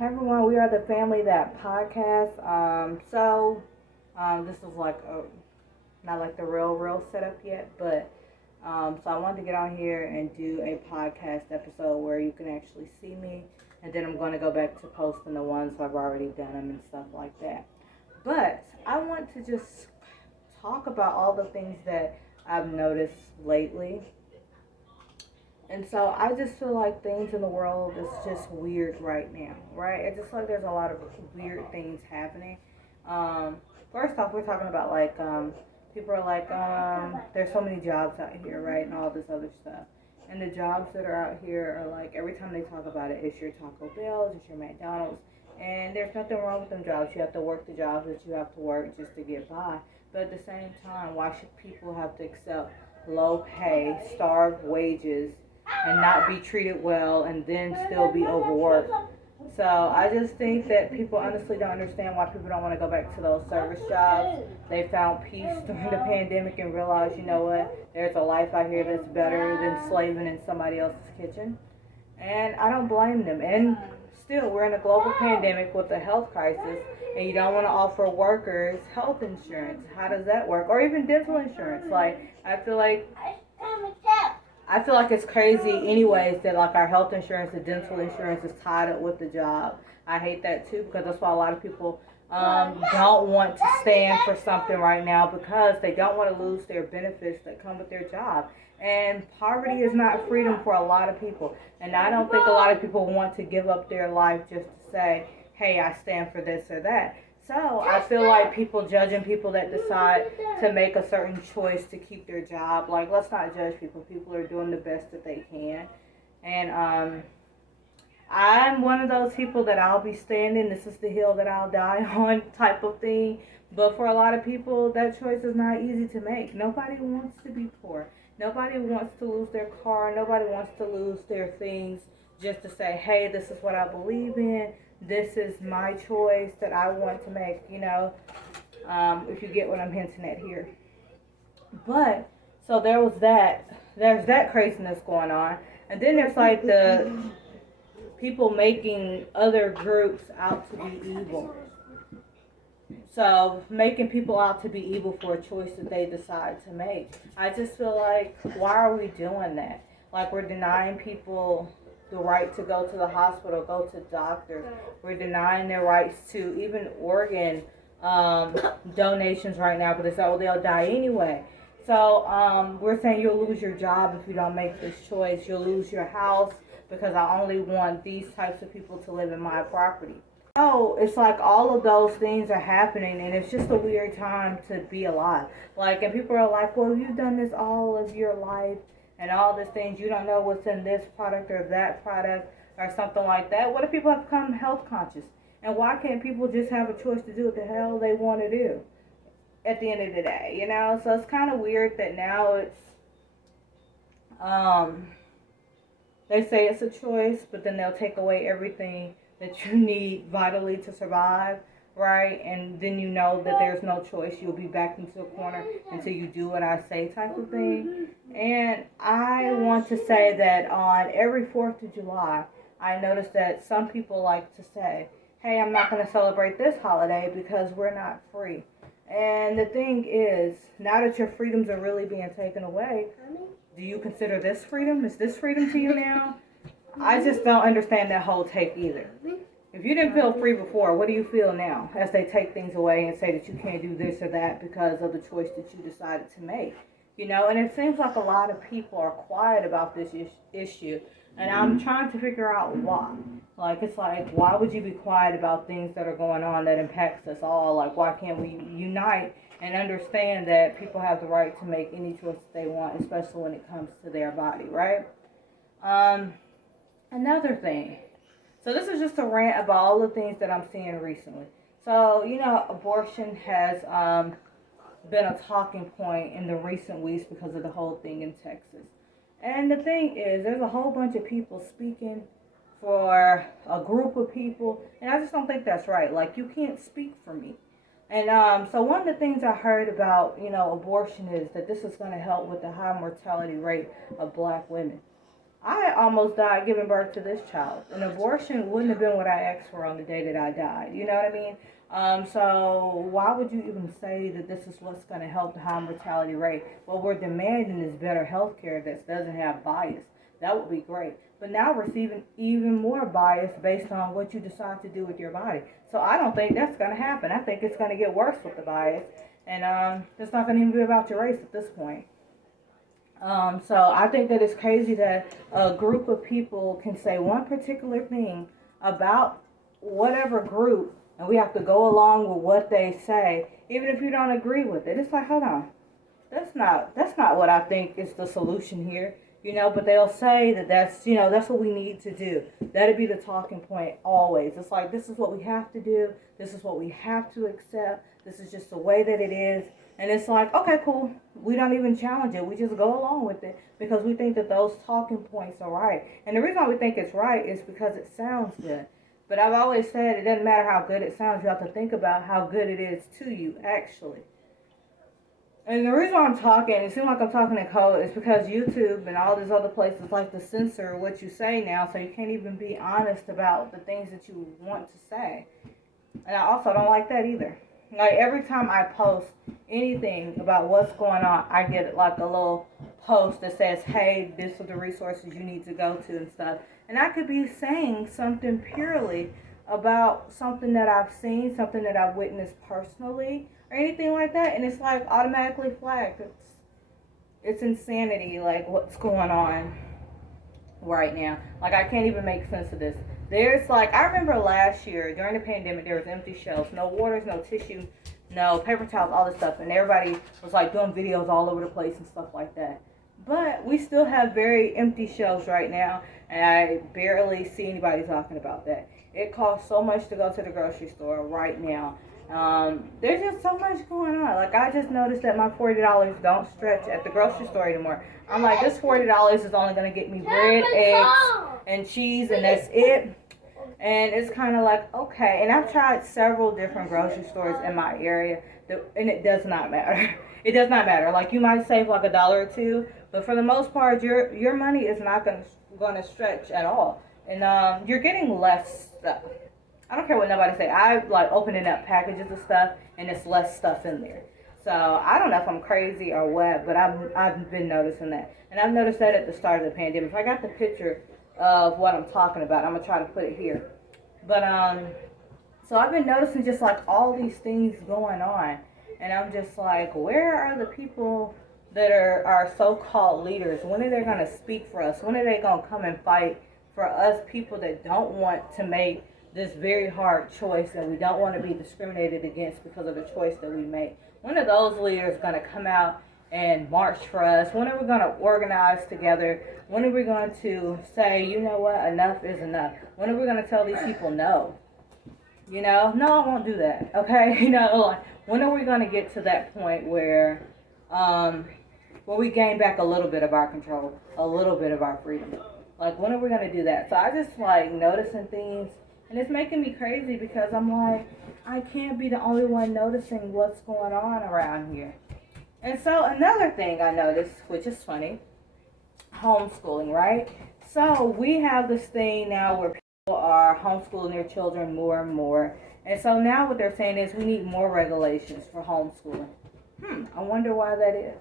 Hey everyone, we are the Family That Podcast. This is like not like the real setup yet, but so I wanted to get on here and do a podcast episode where you can actually see me, and then I'm going to go back to posting the ones I've already done them and stuff like that. But I want to just talk about all the things that I've noticed lately. And so I just feel like things in the world is just weird right now, right? It's just like there's a lot of weird things happening. Um, First off, we're talking about people are like, there's so many jobs out here, right? And all this other stuff. And the jobs that are out here are like, every time they talk about it, it's your Taco Bell, it's your McDonald's. And there's nothing wrong with them jobs. You have to work the jobs that you have to work just to get by. But at the same time, why should people have to accept low pay, starved wages, and not be treated well and then still be overworked? So I just think that people honestly don't understand why people don't want to go back to those service jobs. They found peace during the pandemic and realized, you know what, there's a life out here that's better than slaving in somebody else's kitchen. And I don't blame them. And still, we're in a global pandemic with a health crisis, and you don't want to offer workers health insurance. How does that work? Or even dental insurance. Like, I feel like it's crazy anyways that like our health insurance and dental insurance is tied up with the job. I hate that too, because that's why a lot of people don't want to stand for something right now, because they don't want to lose their benefits that come with their job. And poverty is not freedom for a lot of people. And I don't think a lot of people want to give up their life just to say, hey, I stand for this or that. So I feel like people judging people that decide to make a certain choice to keep their job. Like, let's not judge people. People are doing the best that they can. And I'm one of those people that I'll be standing, this is the hill that I'll die on type of thing. But for a lot of people, that choice is not easy to make. Nobody wants to be poor. Nobody wants to lose their car. Nobody wants to lose their things just to say, hey, this is what I believe in. This is my choice that I want to make, if you get what I'm hinting at here. But, so there's that craziness going on. And then there's like the people making other groups out to be evil. So making people out to be evil for a choice that they decide to make. I just feel like, why are we doing that? Like, we're denying people the right to go to the hospital, go to doctors. We're denying their rights to even organ donations right now, because they'll die anyway. So we're saying you'll lose your job if you don't make this choice. You'll lose your house because I only want these types of people to live in my property. Oh, it's like all of those things are happening, and it's just a weird time to be alive. Like, and people are like, well, you've done this all of your life and all these things. You don't know what's in this product or that product or something like that. What if people have become health conscious? And why can't people just have a choice to do what the hell they want to do at the end of the day? So it's kind of weird that now um, they say it's a choice, but then they'll take away everything that you need vitally to survive, right? And then you know that there's no choice. You'll be backed into a corner until you do what I say type of thing. And I want to say that on every 4th of July, I noticed that some people like to say, hey, I'm not going to celebrate this holiday because we're not free. And the thing is, now that your freedoms are really being taken away, do you consider this freedom? Is this freedom to you now? I just don't understand that whole take either. If you didn't feel free before, what do you feel now as they take things away and say that you can't do this or that because of the choice that you decided to make? And it seems like a lot of people are quiet about this issue, and I'm trying to figure out why. Like, it's like, why would you be quiet about things that are going on that impacts us all? Like, why can't we unite and understand that people have the right to make any choice that they want, especially when it comes to their body, right? Another thing. So this is just a rant about all the things that I'm seeing recently. So, abortion has been a talking point in the recent weeks because of the whole thing in Texas. And the thing is, there's a whole bunch of people speaking for a group of people, and I just don't think that's right. Like, you can't speak for me. And so one of the things I heard about, abortion is that this is going to help with the high mortality rate of black women. I almost died giving birth to this child. An abortion wouldn't have been what I asked for on the day that I died. You know what I mean? So why would you even say that this is what's going to help the high mortality rate? What we're demanding is better health care that doesn't have bias. That would be great. But now we're receiving even more bias based on what you decide to do with your body. So I don't think that's going to happen. I think it's going to get worse with the bias. And it's not going to even be about your race at this point. So I think that it's crazy that a group of people can say one particular thing about whatever group, and we have to go along with what they say, even if you don't agree with it. It's like, hold on, that's not what I think is the solution here. But they'll say that that's what we need to do. That'd be the talking point always. It's like, this is what we have to do. This is what we have to accept. This is just the way that it is. And it's like, okay, cool. We don't even challenge it. We just go along with it because we think that those talking points are right. And the reason why we think it's right is because it sounds good. But I've always said it doesn't matter how good it sounds. You have to think about how good it is to you, actually. And the reason I'm talking, it seems like I'm talking in code, is because YouTube and all these other places like to censor what you say now, so you can't even be honest about the things that you want to say. And I also don't like that either. Like, every time I post anything about what's going on, I get like a little post that says, hey, this are the resources you need to go to and stuff. And I could be saying something purely about something that I've seen, something that I've witnessed personally, or anything like that, and it's like automatically flagged. It's insanity, like, what's going on right now. Like, I can't even make sense of this. There's like, I remember last year during the pandemic, there was empty shelves, no waters, no tissue, no paper towels, all this stuff, and everybody was like doing videos all over the place and stuff like that. But we still have very empty shelves right now, and I barely see anybody talking about that. It costs so much to go to the grocery store right now. There's just so much going on. Like, I just noticed that my $40 don't stretch at the grocery store anymore. I'm like, this $40 is only going to get me bread, eggs, and cheese, and that's it. And it's kind of like, okay. And I've tried several different grocery stores in my area, and it does not matter. It does not matter. Like, you might save like $1 or $2, but for the most part, your money is not going to stretch at all. And you're getting less stuff. I don't care what nobody say. I like opening up packages of stuff, and there's less stuff in there. So I don't know if I'm crazy or what, but I've been noticing that, and I've noticed that at the start of the pandemic. If I got the picture of what I'm talking about, I'm gonna try to put it here. But so I've been noticing just like all these things going on, and I'm just like, where are the people that are our so-called leaders? When are they gonna speak for us? When are they gonna come and fight for us people that don't want to make this very hard choice, and we don't want to be discriminated against because of the choice that we make? When are those leaders going to come out and march for us? When are we going to organize together? When are we going to say, you know what, enough is enough? When are we going to tell these people no? No, I won't do that, okay? Like, when are we going to get to that point where we gain back a little bit of our control, a little bit of our freedom? Like, when are we going to do that? So I just like noticing things. And it's making me crazy because I'm like, I can't be the only one noticing what's going on around here. And so another thing I noticed, which is funny, homeschooling, right? So we have this thing now where people are homeschooling their children more and more. And so now what they're saying is we need more regulations for homeschooling. I wonder why that is.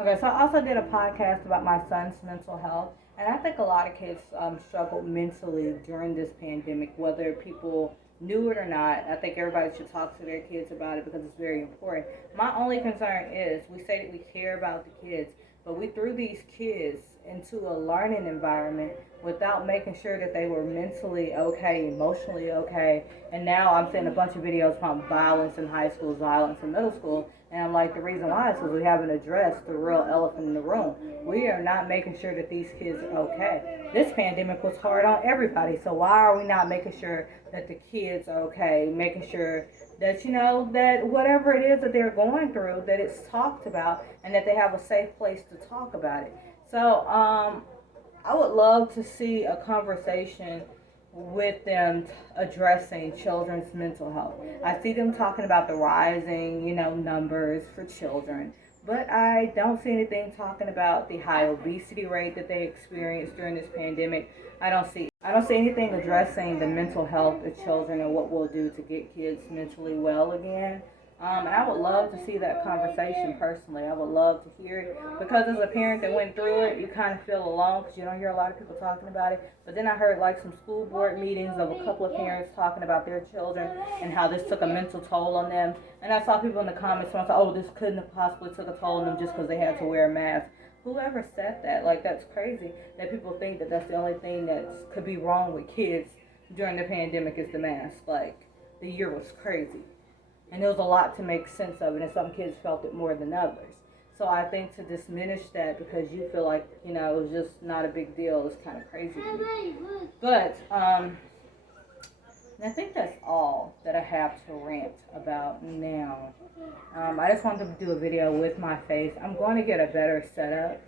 Okay, so I also did a podcast about my son's mental health. And I think a lot of kids struggled mentally during this pandemic, whether people knew it or not. I think everybody should talk to their kids about it because it's very important. My only concern is we say that we care about the kids, but we threw these kids into a learning environment without making sure that they were mentally okay, emotionally okay. And now I'm seeing a bunch of videos about violence in high school, violence in middle school. And I'm like, the reason why is because we haven't addressed the real elephant in the room. We are not making sure that these kids are okay. This pandemic was hard on everybody, so why are we not making sure that the kids are okay? Making sure that, that whatever it is that they're going through, that it's talked about and that they have a safe place to talk about it. So I would love to see a conversation with them addressing children's mental health. I see them talking about the rising, numbers for children, But I don't see anything talking about the high obesity rate that they experienced during this pandemic. I don't see anything addressing the mental health of children and what we'll do to get kids mentally well again. And I would love to see that conversation personally. I would love to hear it because as a parent that went through it, you kind of feel alone because you don't hear a lot of people talking about it. But then I heard like some school board meetings of a couple of parents talking about their children and how this took a mental toll on them. And I saw people in the comments saying, "Oh, this couldn't have possibly took a toll on them just because they had to wear a mask." Whoever said that? Like, that's crazy that people think that that's the only thing that could be wrong with kids during the pandemic is the mask. Like, the year was crazy. And there was a lot to make sense of it, and some kids felt it more than others. So I think to diminish that because you feel like, it was just not a big deal is kind of crazy to me. But, I think that's all that I have to rant about now. I just wanted to do a video with my face. I'm going to get a better setup.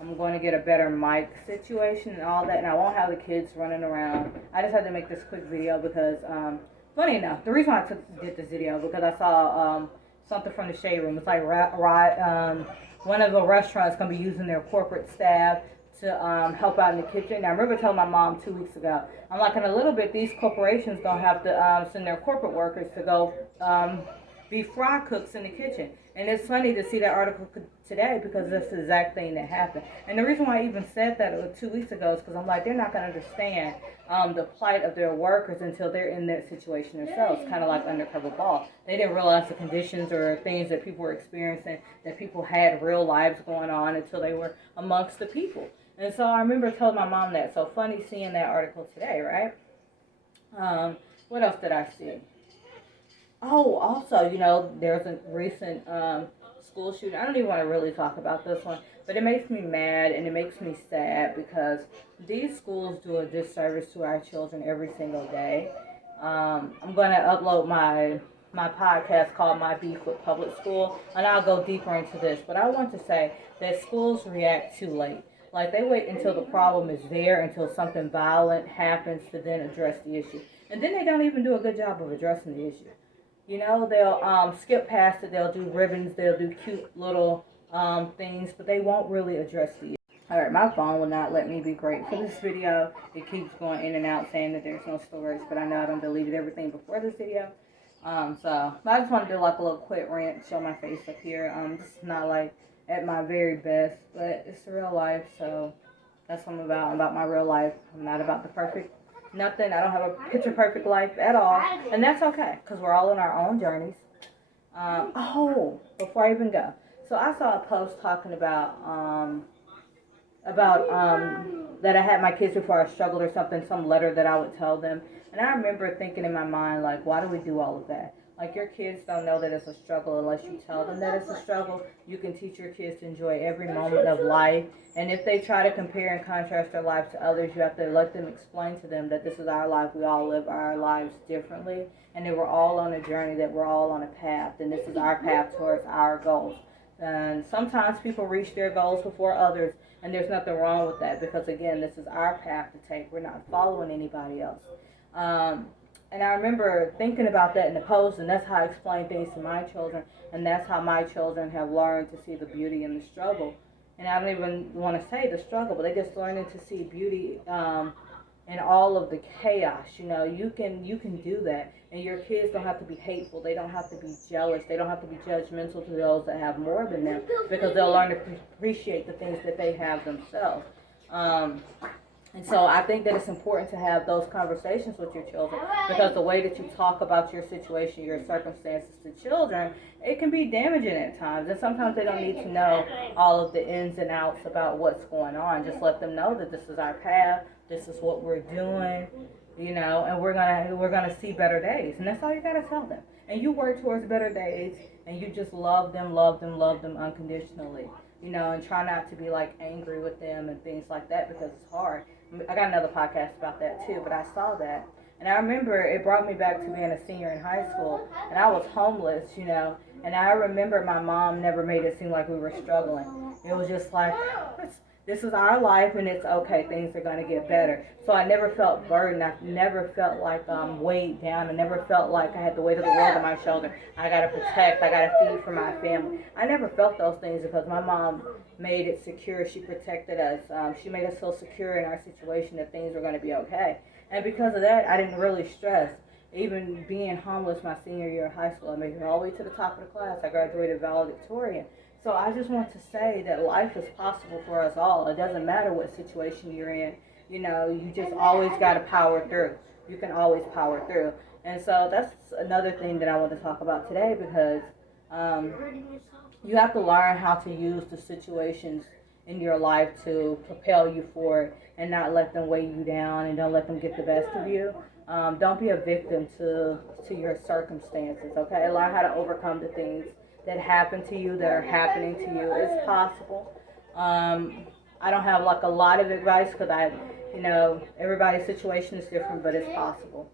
I'm going to get a better mic situation and all that, and I won't have the kids running around. I just had to make this quick video because, funny enough, the reason why I did this video because I saw something from the Shade Room. It's like one of the restaurants going to be using their corporate staff to help out in the kitchen. Now, I remember telling my mom 2 weeks ago, I'm like, in a little bit, these corporations going to have to send their corporate workers to go be fry cooks in the kitchen. And it's funny to see that article today because that's the exact thing that happened. And the reason why I even said that 2 weeks ago is because I'm like, they're not going to understand the plight of their workers until they're in that situation themselves, kind of like Undercover Ball. They didn't realize the conditions or things that people were experiencing, that people had real lives going on until they were amongst the people. And so I remember telling my mom that. So funny seeing that article today, right? What else did I see? Oh, also, there's a recent school shooting. I don't even want to really talk about this one, but it makes me mad and it makes me sad because these schools do a disservice to our children every single day. I'm going to upload my podcast called My Beef with Public School, and I'll go deeper into this. But I want to say that schools react too late. Like, they wait until the problem is there, until something violent happens to then address the issue. And then they don't even do a good job of addressing the issue. They'll skip past it. They'll do ribbons. They'll do cute little things, but they won't really address the issue. All right, my phone will not let me be great for this video. It keeps going in and out saying that there's no storage, but I know I don't deleted everything before this video. So I just want to do like a little quick rant, show my face up here. This is not like at my very best, but it's real life, so that's what I'm about. I'm about my real life. I'm not about the perfect nothing. I don't have a picture perfect life at all, and that's okay because we're all in our own journeys. Before I even go, so I saw a post talking about that I had my kids before I struggled or something, some letter that I would tell them, and I remember thinking in my mind, like, why do we do all of that? Like, your kids don't know that it's a struggle unless you tell them that it's a struggle. You can teach your kids to enjoy every moment of life. And if they try to compare and contrast their life to others, you have to let them explain to them that this is our life. We all live our lives differently. And that we're all on a journey, that we're all on a path. And this is our path towards our goals. And sometimes people reach their goals before others. And there's nothing wrong with that because, again, this is our path to take. We're not following anybody else. And I remember thinking about that in the post, and that's how I explain things to my children, and that's how my children have learned to see the beauty in the struggle. And I don't even want to say the struggle, but they're just learning to see beauty in all of the chaos. You can do that, and your kids don't have to be hateful. They don't have to be jealous. They don't have to be judgmental to those that have more than them because they'll learn to appreciate the things that they have themselves. And so I think that it's important to have those conversations with your children because the way that you talk about your situation, your circumstances to children, it can be damaging at times. And sometimes they don't need to know all of the ins and outs about what's going on. Just let them know that this is our path, this is what we're doing, and we're gonna see better days. And that's all you gotta tell them. And you work towards better days, and you just love them unconditionally. And try not to be like angry with them and things like that because it's hard. I got another podcast about that too, but I saw that. And I remember it brought me back to being a senior in high school, and I was homeless, and I remember my mom never made it seem like we were struggling. It was just like, this is our life and it's okay. Things are going to get better. So I never felt burdened. I never felt like weighed down. I never felt like I had the weight of the world on my shoulder. I got to protect. I got to feed for my family. I never felt those things because my mom made it secure. She protected us. She made us feel secure in our situation that things were going to be okay. And because of that, I didn't really stress. Even being homeless my senior year of high school, I made it all the way to the top of the class. I graduated valedictorian. So I just want to say that life is possible for us all. It doesn't matter what situation you're in. You know, you just always got to power through. You can always power through. And so that's another thing that I want to talk about today, because you have to learn how to use the situations in your life to propel you forward and not let them weigh you down and don't let them get the best of you. Don't be a victim to your circumstances, okay? Learn how to overcome the things that happen to you, that are happening to you. It's possible. I don't have like a lot of advice because everybody's situation is different, but it's possible.